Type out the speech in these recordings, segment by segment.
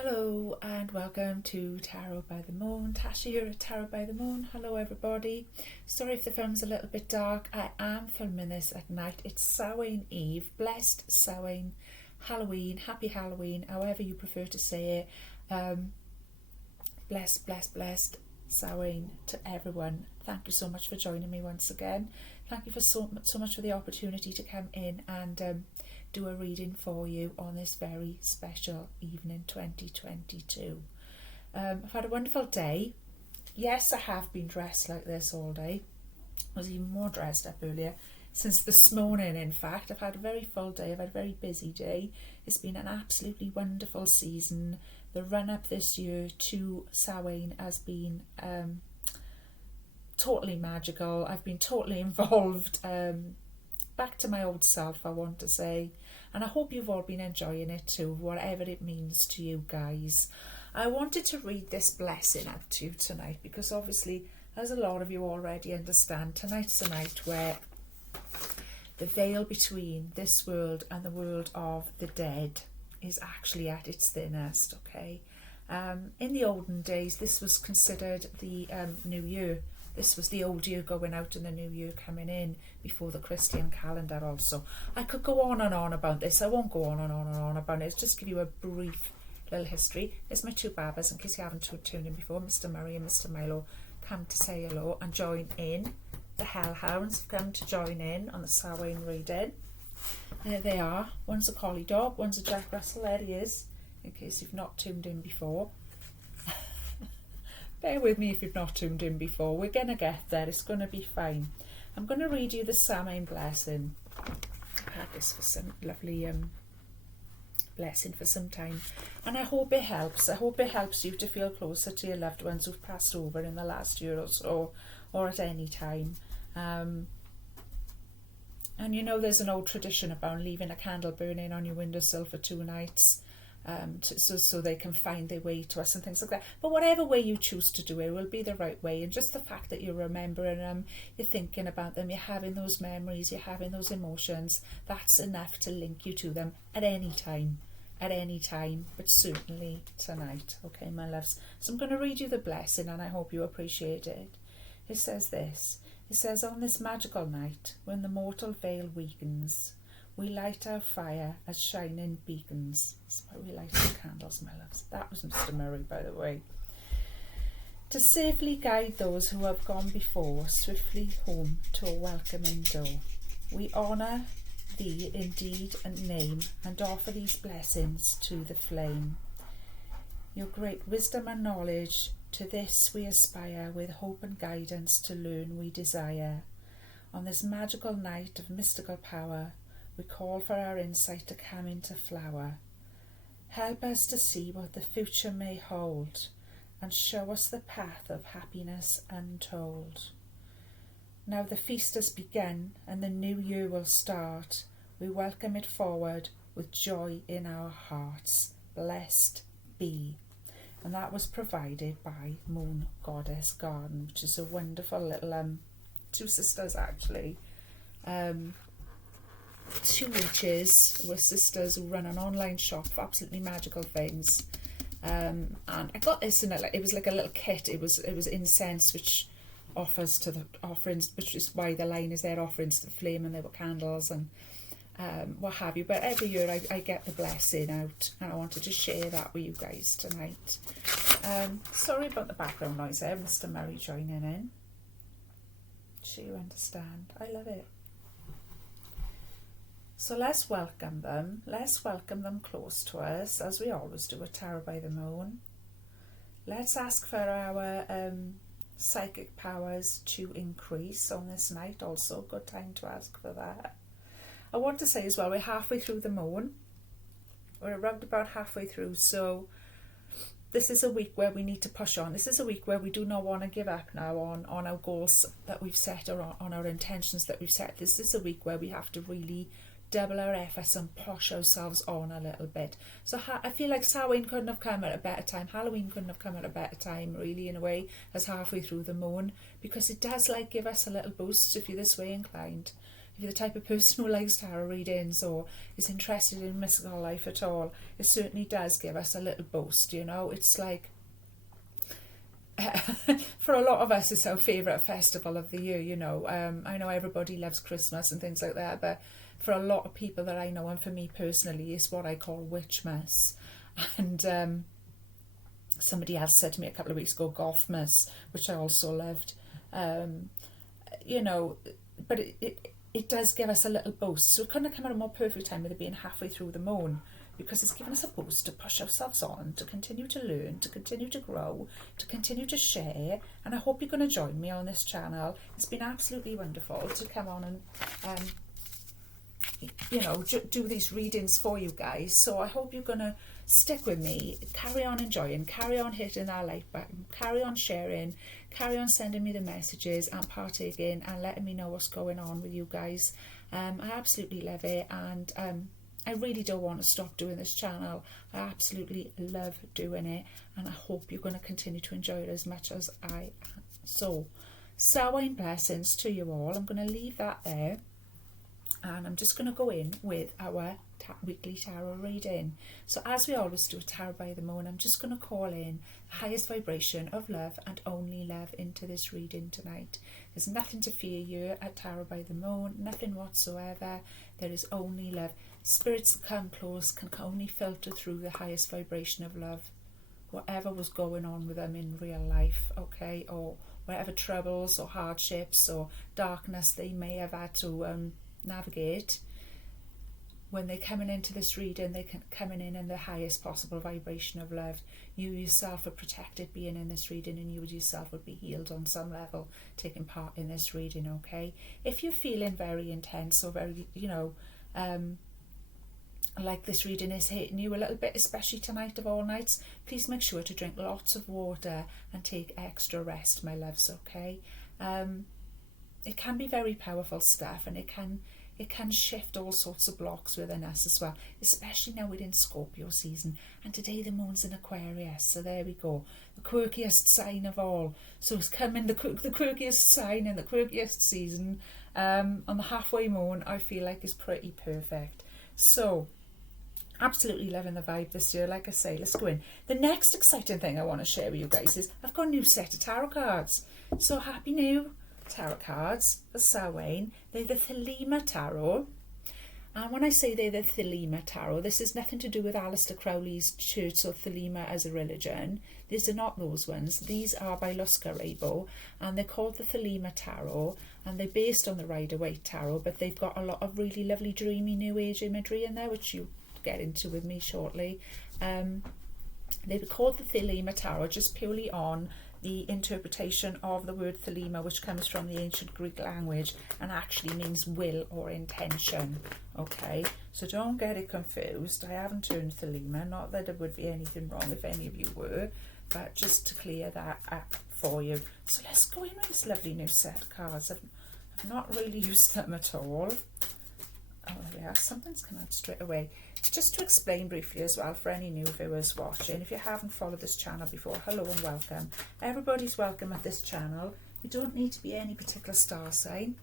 Hello and welcome to Tarot by the Moon. Tasha here at Tarot by the Moon. Hello everybody. Sorry if the film's a little bit dark. I am filming this at night. It's Samhain Eve. Blessed Samhain, Halloween, happy Halloween, however you prefer to say it. Blessed Samhain to everyone. Thank you so much for joining me once again. Thank you for so much for the opportunity to come in and do a reading for you on this very special evening 2022. I've had a wonderful day. Yes, I have been dressed like this all day. I was even more dressed up earlier since this morning. In fact, I've had a very full day. I've had a very busy day. It's been an absolutely wonderful season. The run up this year to Samhain has been totally magical. I've been totally involved. Back to my old self, I want to say, and I hope you've all been enjoying it too, whatever it means to you guys. I wanted to read this blessing out to you tonight because obviously, as a lot of you already understand, tonight's the night where the veil between this world and the world of the dead is actually at its thinnest. Okay, in the olden days, this was considered the New Year. This was the old year going out and the new year coming in before the Christian calendar also. I could go on and on about this. I won't go on and on and on about it. I'll just give you a brief little history. There's my two babas, in case you haven't tuned in before. Mr. Murray and Mr. Milo come to say hello and join in. The Hellhounds have come to join in on the Samhain reading. There they are. One's a collie dog, one's a Jack Russell. There he is, in case you've not tuned in before. Bear with me if you've not tuned in before. We're going to get there. It's going to be fine. I'm going to read you the Samhain blessing. I've had this for some lovely blessing for some time. And I hope it helps. I hope it helps you to feel closer to your loved ones who've passed over in the last year or so, or at any time. And you know there's an old tradition about leaving a candle burning on your windowsill for 2 nights. So they can find their way to us and things like that. But whatever way you choose to do it will be the right way. And just the fact that you're remembering them, you're thinking about them, you're having those memories, you're having those emotions, that's enough to link you to them at any time, but certainly tonight. Okay, my loves. So I'm going to read you the blessing and I hope you appreciate it. It says this. It says, on this magical night, when the mortal veil weakens, we light our fire as shining beacons. That's why we light our candles, my loves. That was Mr. Murray, by the way. To safely guide those who have gone before, swiftly home to a welcoming door. We honour thee in deed and name, and offer these blessings to the flame. Your great wisdom and knowledge, to this we aspire, with hope and guidance to learn we desire. On this magical night of mystical power, we call for our insight to come into flower. Help us to see what the future may hold, and show us the path of happiness untold. Now the feast has begun, and the new year will start. We welcome it forward with joy in our hearts. Blessed be. And that was provided by Moon Goddess Garden, which is a wonderful little, 2 sisters actually. 2 witches were sisters who run an online shop for absolutely magical things, and I got this in it was like a little kit. It was incense which offers to the offerings, which is why the line is there, offerings to the flame, and there were candles and what have you. But every year I get the blessing out, and I wanted to share that with you guys tonight. Sorry about the background noise there. Mr. Murray joining in. Sure you understand. I love it. So let's welcome them. Let's welcome them close to us, as we always do at Tarot by the Moon. Let's ask for our psychic powers to increase on this night also. Good time to ask for that. I want to say as well, we're halfway through the moon. We're around about halfway through, so this is a week where we need to push on. This is a week where we do not want to give up now on our goals that we've set, or on our intentions that we've set. This is a week where we have to really double our efforts and push ourselves on a little bit. So I feel like Samhain couldn't have come at a better time. Halloween couldn't have come at a better time, really, in a way, as halfway through the moon, because it does like give us a little boost if you're this way inclined. if you're the type of person who likes tarot readings or is interested in mystical life at all, it certainly does give us a little boost, you know. It's like, for a lot of us, it's our favourite festival of the year, you know. I know everybody loves Christmas and things like that, but for a lot of people that I know, and for me personally, it's what I call Witchmas. And somebody else said to me a couple of weeks ago, Gothmas, which I also loved. You know, but it does give us a little boost. So it couldn't have come at a more perfect time with it being halfway through the moon, because it's given us a boost to push ourselves on, to continue to learn, to continue to grow, to continue to share. And I hope you're going to join me on this channel. It's been absolutely wonderful to come on and you know, do these readings for you guys. So I hope you're going to stick with me, carry on enjoying, carry on hitting that like button, carry on sharing, carry on sending me the messages and partaking and letting me know what's going on with you guys. I absolutely love it, and I really don't want to stop doing this channel. I absolutely love doing it, and I hope you're going to continue to enjoy it as much as I am. So, Samhain blessings to you all. I'm going to leave that there, and I'm just going to go in with our weekly tarot reading. So as we always do a tarot by the moon, I'm just going to call in the highest vibration of love and only love into this reading tonight. There's nothing to fear you at tarot by the moon, nothing whatsoever. There is only love. Spirits that come close can only filter through the highest vibration of love, whatever was going on with them in real life, okay, or whatever troubles or hardships or darkness they may have had to navigate. When they're coming into this reading, they can coming in the highest possible vibration of love. You yourself are protected being in this reading, and you yourself would be healed on some level taking part in this reading, okay? If you're feeling very intense or very, you know, like this reading is hitting you a little bit, especially tonight of all nights, please make sure to drink lots of water and take extra rest, my loves, okay? It can be very powerful stuff, and it can shift all sorts of blocks within us as well, especially now we're in Scorpio season, and today the moon's in Aquarius, so there we go, the quirkiest sign of all. So it's coming, the quirkiest sign in the quirkiest season, on the halfway moon. I feel like is pretty perfect. So absolutely loving the vibe this year. Like I say, let's go in. The next exciting thing I want to share with you guys is I've got a new set of tarot cards. So happy new tarot cards for Samhain. They're the Thelema Tarot, and when I say they're the Thelema Tarot, this is nothing to do with Aleister Crowley's church or Thelema as a religion. These are not those ones. These are by Luscar Rabo, and they're called the Thelema Tarot, and they're based on the Rider-Waite Tarot, but they've got a lot of really lovely dreamy new age imagery in there, which you get into with me shortly. They were called the Thelema Tarot just purely on the interpretation of the word thelema, which comes from the ancient Greek language and actually means will or intention, okay? So don't get it confused. I haven't turned thelema, not that there would be anything wrong if any of you were, but just to clear that up for you. So let's go in with this lovely new set of cards. I've not really used them at all. Oh, there we are. Something's come out straight away. Just to explain briefly as well for any new viewers watching, if you haven't followed this channel before, hello and welcome. Everybody's welcome at this channel. You don't need to be any particular star sign,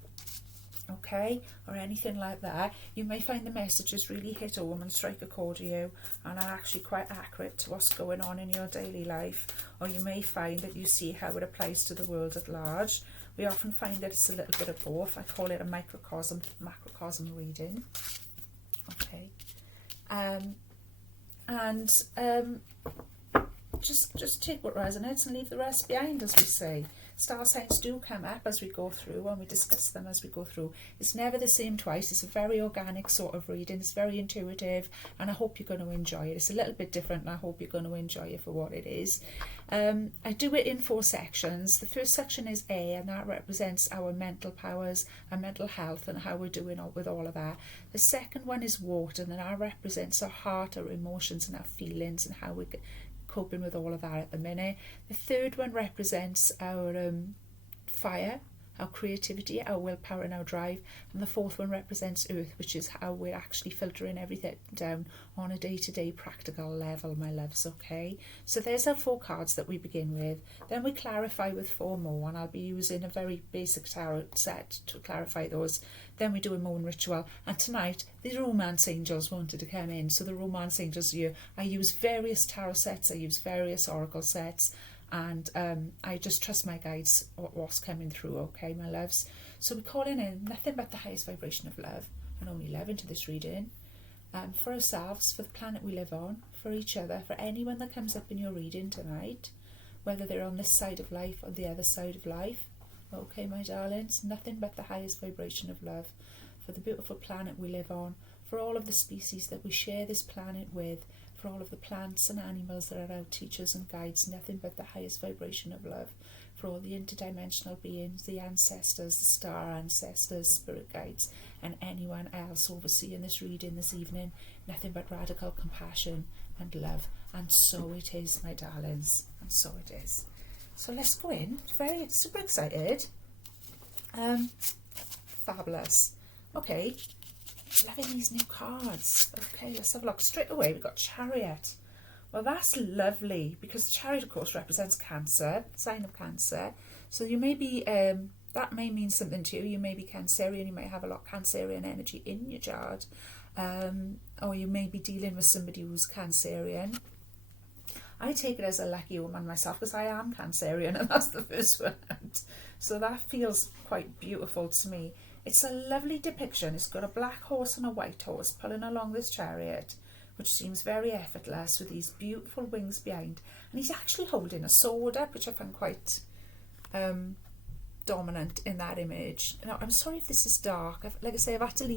okay, or anything like that. You may find the messages really hit home and strike a chord to you and are actually quite accurate to what's going on in your daily life, or you may find that you see how it applies to the world at large. We often find that it's a little bit of both. I call it a microcosm, macrocosm reading, okay. Just take what resonates and leave the rest behind, as we say. Star signs do come up as we go through, and we discuss them as we go through. It's never the same twice. It's a very organic sort of reading. It's very intuitive, and I hope you're going to enjoy it. It's a little bit different, and I hope you're going to enjoy it for what it is. I do it in 4 sections. The first section is air, and that represents our mental powers and mental health and how we're doing with all of that. The second one is water, and that represents our heart, our emotions, and our feelings, and how we're coping with all of that at the minute. The third one represents our fire, our creativity, our willpower and our drive. And the fourth one represents earth, which is how we're actually filtering everything down on a day-to-day practical level, my loves, okay? So there's our 4 cards that we begin with. Then we clarify with 4 more, and I'll be using a very basic tarot set to clarify those. Then we do a moon ritual, and tonight the romance angels wanted to come in. So the romance angels here, I use various tarot sets, I use various oracle sets, and I just trust my guides what's coming through, okay, my loves? So we're calling in nothing but the highest vibration of love and only love into this reading, for ourselves, for the planet we live on, for each other, for anyone that comes up in your reading tonight, whether they're on this side of life or the other side of life. Okay, my darlings, nothing but the highest vibration of love for the beautiful planet we live on, for all of the species that we share this planet with, for all of the plants and animals that are our teachers and guides, nothing but the highest vibration of love, for all the interdimensional beings, the ancestors, the star ancestors, spirit guides, and anyone else overseeing this reading this evening, nothing but radical compassion and love. And so it is, my darlings, and so it is. So let's go in. Very super excited. Fabulous. Okay, loving these new cards. Okay, let's have a look. Straight away we've got Chariot. Well, that's lovely, because the Chariot, of course, represents Cancer, sign of Cancer. So you may be, that may mean something to you. You may be Cancerian, you may have a lot of Cancerian energy in your chart. Or you may be dealing with somebody who's Cancerian. I take it as a lucky woman myself, because I am Cancerian, and that's the first one out. So that feels quite beautiful to me. It's a lovely depiction. It's got a black horse and a white horse pulling along this chariot, which seems very effortless, with these beautiful wings behind. And he's actually holding a sword up, which I find quite dominant in that image. Now, I'm sorry if this is dark. Like I say, I've had to leave